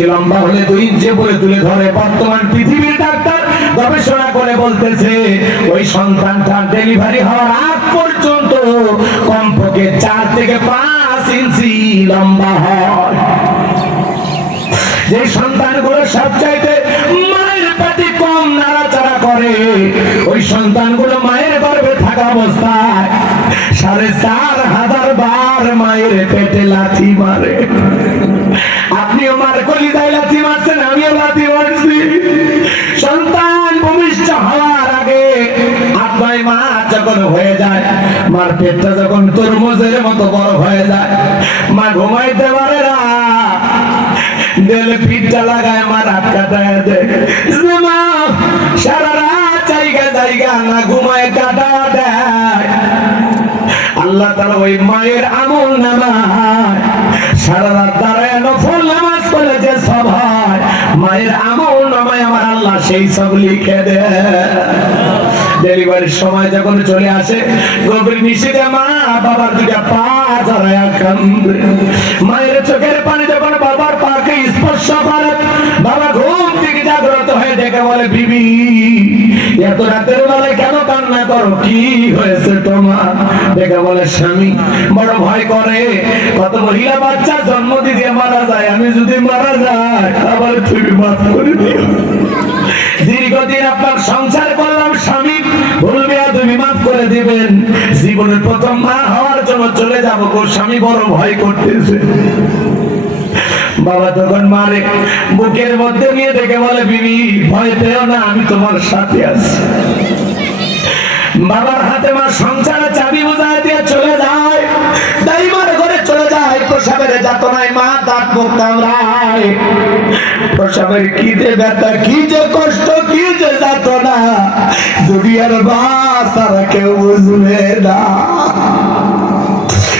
ইঞ্চি লম্বা হলে 2 ইঞ্চি বলে তুলে ধরে। বর্তমান পৃথিবীর ডাক্তার গবেষণা করে বলতেছে ওই সন্তানটা ডেলিভারি হওয়ার আগ পর্যন্ত কমপক্ষে 4 থেকে 5 ইঞ্চি লম্বা হয়। যে সন্তানগুলো সবচাইতে মায়ের পেটে কম নাড়াচাড়া করে, ওই সন্তানগুলো মায়ের গর্ভে থাকা অবস্থায় 4,500 বার মায়ের পেটে লাথি মারে। আপনিও মার কলিজায় লাথি মারছেন, আমিও লাথি মারছি। সন্তান ভূমিষ্ঠ হওয়ার আগে 8-9 মাস যখন হয়ে যায়, মার পেটটা যখন তরমুজের মতো বড় হয়ে যায়, মা ঘুমাইতে পারে না, দেলে পিঠটা লাগায় মা রাত কাটায় দেয়। মা সারা রাত জায়গা না ঘুমায় কাটা দেয়। আল্লাহ তাআলা ওই মায়ের আমল নামায় সারা রাত দাঁড়ায় নফল নামাজ পড়লে যে সব হয়, মায়ের আমল নামায় আমার আল্লাহ সেই সব লিখে দেয়। ডেলিভারির সময় যখন চলে আসে, গভীর নিশীথে মা বাবার 2টা পা জড়ায়া কান্দে। মায়ের চোখের পানি যখন বাবার পাকে স্পর্শ করে, বাবা ঘুম থেকে জাগ্রত হয়ে ডেকে বলে, বিবি এত রাতের বেলায় কেন কান্না করো, কি হয়েছে তোমার? ডেকে বলে, স্বামী বড় ভয় করে, কত মহিলা বাচ্চা জন্ম দিতে মারা যায়, আমি যদি মারা যাই আবার তুমি মাফ করে দিও। দীর্ঘদিন আপনার সংসার করলাম, স্বামী বলবে তুমি মাফ করে দিবেন, জীবনের প্রথম মা হওয়ার জন্য চলে যাবো গো, স্বামী বড় ভয় করতেছে। বাবা তখন মারে বুকের মধ্যে নিয়ে ডেকে বলে, বিবি ভয় পেও না, আমি তোমার সাথে আছি। বাবার হাতে মা সংসারে চাবি বুঝায় দিয়ে চলে যায়, দাইমার ঘরে চলে যায়। প্রসাবের যাতনায় মা দাঁত মুখ কামড়ায়, প্রসাবের কি যে ব্যথা, কি যে কষ্ট, কি যে যাতনা, দুনিয়ার বাসারা কেউ বুঝবে না।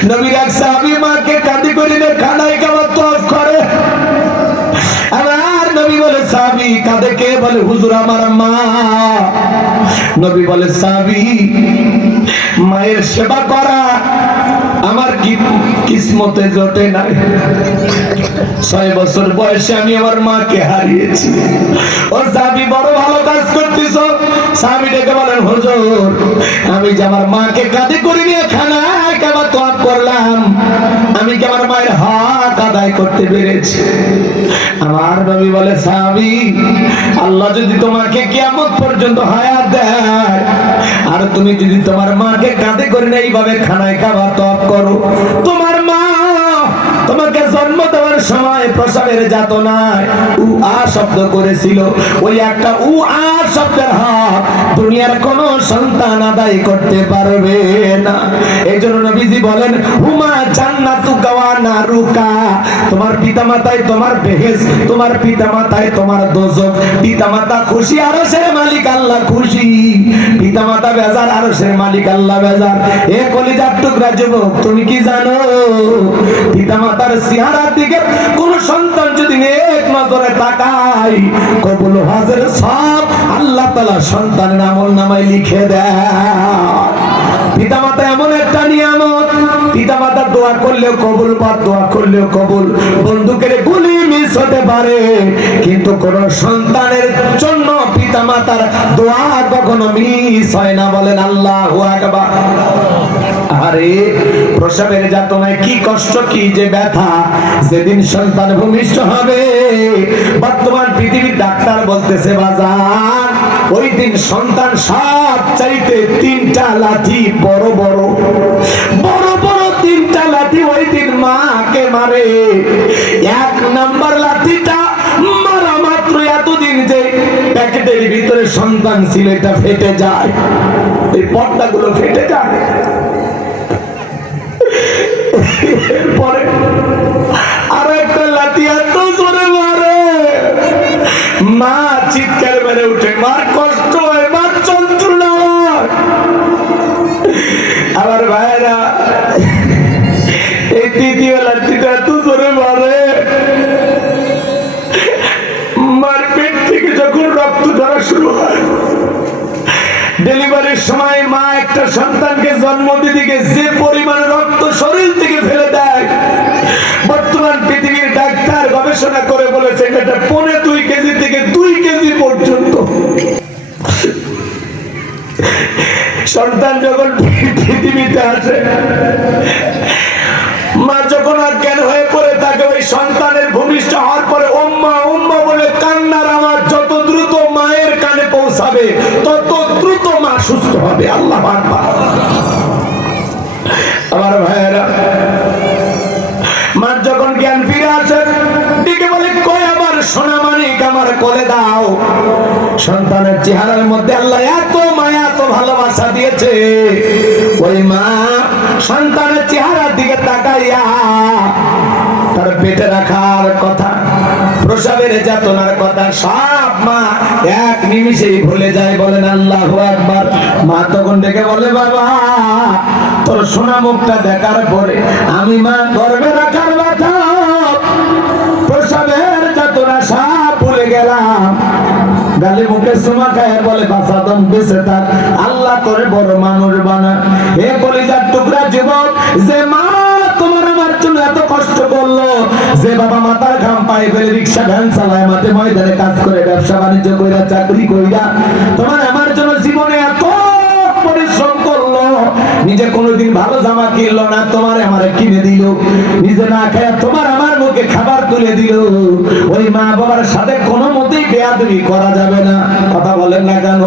নবীর এক সাহাবী মাকে কাঁদি করিলে খানায় খাবার তওয়াফ করে। আমার নবী বলে, সাহাবী কাঁদে কে? বলে, হুজুর আমার মা। নবী বলে, সাহাবী মায়ের সেবা করা আমার কি কিসমতে জোটে নাই। 6 বছর বয়সে আমি আমার মাকে হারিয়েছি। ও সাহাবী বড় ভালো কাজ করতেছ। সাহাবী ডেকে বলেন, হুজুর আমি যে আমার মাকে কাঁধে করে নিয়ে খানায় কাবা তওয়াফ করলাম, আমি কি আমার মায়ের হক আদায় করতে পেরেছি? আমার নবী বলে, সাহাবী আল্লাহ যদি তোমাকে কিয়ামত পর্যন্ত হায়াত দেয়, আর তুমি যদি তোমার মাকে কাঁধে করে না এইভাবে খানায় কাবা তওয়াফ করো, তোমার মা তোমাকে জন্ম দেওয়ার সময় প্রসবের যাতনায় উ আ শব্দ করেছিল, ওই একটা উ আ শব্দের হক দুনিয়ার কোন সন্তান আদায় করতে পারবে না। এইজন্য নবীজি বলেন, হুমা জান্নাতুকা ওয়া নারুকা, তোমার পিতামাতায় তোমার বেহেশত, তোমার পিতামাতায় তোমার দোজখ। পিতামাতা খুশি, আরশের মালিক আল্লাহ খুশি। পিতামাতা বেজার, আরশের মালিক আল্লাহ বেজার। এ কলিজার টুকরা যুবক, তুমি কি জানো পিতামাতার চেহারার দিকে কোন সন্তান যদি নেক নজরে তাকায়, কবুল হজের সব আল্লাহ তাআলা সন্তানের আমলনামায় লিখে দেয়। পিতামাতা এমন একটা নিয়ামত, পিতামাতা দোয়া করলেও কবুল, বা দোয়া করলেও কবুল। বন্দুকের গুলি মিস হতে পারে, কিন্তু কোন সন্তানের জন্য পিতামাতার দোয়া কখনো মিস হয় না। বলেন আল্লাহু আকবার। আরে প্রসবের যাতনায় কি কষ্ট, কি যে ব্যথা, যেদিন সন্তান ভূমিষ্ঠ হবে, বর্তমান পৃথিবীর ডাক্তার বলতেছে বাজার, ওই দিন সন্তান সব চাইতে 3টা লাথি, বড় বড় 3টা লাথি ওই দিন মাকে মারে। 1 নাম্বার লাথিটা মারা মাত্র এতদিন যে প্যাকেটের ভিতরে সন্তান ছিল এটা ফেটে যায়, এই পর্দাগুলো ফেটে যায়। পরে আরো একটা লাথি এত জোরে মারে, মা চিৎকার মেরে উঠে, মার কষ্ট হয়, মার যন্ত্রণা হয়। আমার ভাইরা এই 3য় লাঠিটা এত জোরে মারে, মার পেট থেকে যখন রক্ত ঝরা শুরু হয়। ডেলিভারির সময় মা একটা সন্তানকে জন্ম দিতে গিয়ে যে পরিমাণ রক্ত শরীর থেকে ফেলে দেয়, বর্তমান পৃথিবীর ডাক্তার গবেষণা করে বলেছে জায়গাটা 2.5 কেজি থেকে 2 কেজি পর্যন্ত। সন্তান যখন পৃথিবীতে আসে, মা যখন অজ্ঞান হয়ে পড়ে থাকে, ওই সন্তানের ভূমিষ্ঠ হওয়ার পরে উম্মা উম্মা বলে কান্নার আওয়াজ যত দ্রুত মায়ের কানে পৌঁছাবে তত দ্রুত মা সুস্থ হবে। আল্লাহু আকবার। আমার ভাইয়েরা, মা যখন জ্ঞান ফিরে আসে ডেকে বলে, কই আমার সোনা মানিক, আমার কোলে দাও। সন্তানের চেহারার মধ্যে আল্লাহ এত মায়া এত ভালোবাসা দিয়েছে, ওই মা সন্তানের চেহারার দিকে তাকাইয়া তার পেটে রাখার কথা, প্রসবের যাতনার কথা সব মা এক নিমিষেই ভুলে যায়। বলেন আল্লাহু আকবার। মা তখন ডেকে বলে, বাবা তোর সোনা মুখটা দেখার পরে আমি মা গর্ভে রাখার কথা, প্রসবের যাতনা সব ভুলে গেলাম। গালে মুখে সুমা খায় বলে, বাঁচাদম বেঁচে থাক, আল্লাহ করে বড় মানুষ বানা। হে কলিজার টুকরা যুবক, যে মা তোমার আমার জন্য এত কষ্ট করলো, যে বাবা মাথার ঘাম পায়ে ফেলে রিক্সা ভ্যান চালায়, মাঠে ময়দানে কাজ করে, ব্যবসা বাণিজ্য কইরা, চাকরি কইরা তোমার আমার জন্য জীবনে এত পরিশ্রম করলো, নিজে কোনোদিন ভালো জামা কিনলো না, তোমার আমার কিনে দিল, নিজে না খায় তোমার আমার মুখে খাবার তুলে দিল। ওই মা বাবার সাথে কোনো মতেই বেয়াদবি করা যাবে না। কথা বলেন না কেন?